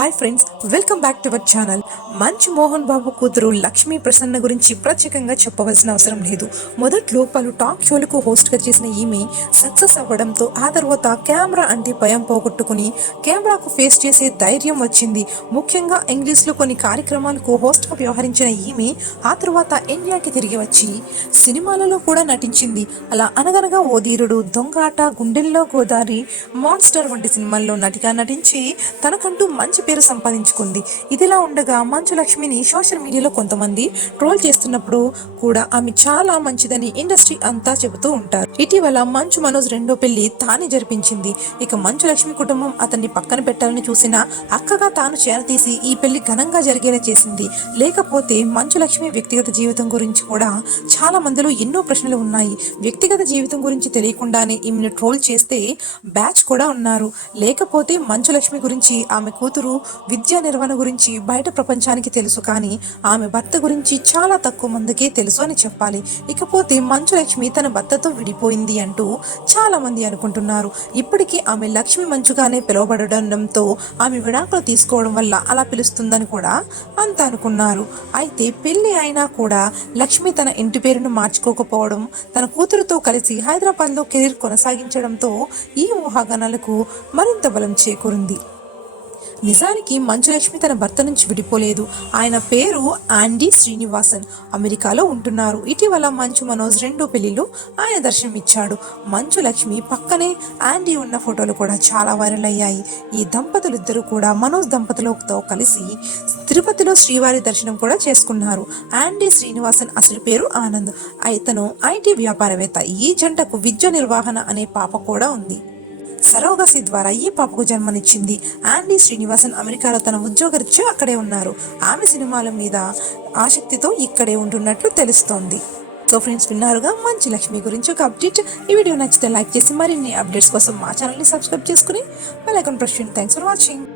Hi friends welcome back to our channel. Manchu Mohan Babu కూతురు లక్ష్మీ ప్రసన్న గురించి ప్రత్యేకంగా చెప్పవలసిన అవసరం లేదు. మొదట్లో పలు టాక్ షోలకు హోస్ట్గా చేసిన ఈమె సక్సెస్ అవ్వడంతో ఆ తర్వాత కెమెరా అంటే భయం పోగొట్టుకుని కెమెరాకు ఫేస్ చేసే ధైర్యం వచ్చింది. ముఖ్యంగా ఇంగ్లీష్లో కొన్ని కార్యక్రమాలకు హోస్ట్గా వ్యవహరించిన ఈమె ఆ తర్వాత ఇండియాకి తిరిగి వచ్చి సినిమాలలో కూడా నటించింది. అలా అనగనగా ఓదీరుడు దొంగాట గుండెల్లో గోదారి మాన్స్టర్ వంటి సినిమాల్లో నటిగా నటించి తనకంటూ మంచి పేరు సంపాదించుకుంది. ఇదిలా ఉండగా మంచు లక్ష్మిని సోషల్ మీడియాలో కొంతమంది ట్రోల్ చేస్తున్నప్పుడు కూడా ఆమె చాలా మంచిదని ఇండస్ట్రీ అంతా చెబుతూ ఉంటారు. ఇటీవల మంచు మనోజ్ రెండో పెళ్ళి తానే జరిపించింది. ఇక మంచు లక్ష్మి కుటుంబం అతన్ని పక్కన పెట్టాలని చూసిన అక్కగా తాను చేరతీసి ఈ పెళ్ళి ఘనంగా జరిగేలా చేసింది. లేకపోతే మంచు లక్ష్మి వ్యక్తిగత జీవితం గురించి కూడా చాలా మందిలో ఎన్నో ప్రశ్నలు ఉన్నాయి. వ్యక్తిగత జీవితం గురించి తెలియకుండానే ఈమెను ట్రోల్ చేస్తే బ్యాచ్ కూడా ఉన్నారు. లేకపోతే మంచు లక్ష్మి గురించి ఆమె కూతురు విద్యా నిర్వహణ గురించి బయట ప్రపంచానికి తెలుసు కానీ ఆమె భర్త గురించి చాలా తక్కువ మందికే తెలుసు అని చెప్పాలి. ఇకపోతే మంచు లక్ష్మి తన భర్తతో విడిపోయింది అంటూ చాలా మంది అనుకుంటున్నారు. ఇప్పటికీ ఆమె లక్ష్మి మంచుగానే పిలువబడడంతో ఆమె విడాకులు తీసుకోవడం వల్ల అలా పిలుస్తుందని కూడా అంత అనుకున్నారు. అయితే పెళ్ళి అయినా కూడా లక్ష్మి తన ఇంటి పేరును మార్చుకోకపోవడం తన కూతురుతో కలిసి హైదరాబాద్లో కెరీర్ కొనసాగించడంతో ఈ ఊహాగానాలకు మరింత బలం చేకూరింది. నిజానికి మంచులక్ష్మి తన భర్త నుంచి విడిపోలేదు. ఆయన పేరు ఆండీ శ్రీనివాసన్. అమెరికాలో ఉంటున్నారు. ఇటీవల మంచు మనోజ్ రెండో పెళ్ళిలో ఆయన దర్శనమిచ్చాడు. మంచు లక్ష్మి పక్కనే ఆండీ ఉన్న ఫోటోలు కూడా చాలా వైరల్ అయ్యాయి. ఈ దంపతులు ఇద్దరు కూడా మనోజ్ దంపతులతో కలిసి తిరుపతిలో శ్రీవారి దర్శనం కూడా చేసుకున్నారు. ఆండీ శ్రీనివాసన్ అసలు పేరు ఆనంద్. ఇతను ఐటీ వ్యాపారవేత్త. ఈ జంటకు విద్య నిర్వహణ అనే పాప కూడా ఉంది. సరోగసి ద్వారా ఈ పాపకు జన్మనిచ్చింది. ఆండీ శ్రీనివాసన్ అమెరికాలో తన ఉద్యోగరీత్యా అక్కడే ఉన్నారు. ఆమె సినిమాల మీద ఆసక్తితో ఇక్కడే ఉంటున్నట్లు తెలుస్తోంది. సో ఫ్రెండ్స్ విన్నారుగా? మంచి లక్ష్మి గురించి ఒక అప్డేట్. ఈ వీడియో నచ్చితే లైక్ చేసి మరిన్ని అప్డేట్స్ కోసం మా ఛానల్ని సబ్స్క్రైబ్ చేసుకుని బెల్ ఐకాన్ ప్రెస్ చేయండి. Thanks for watching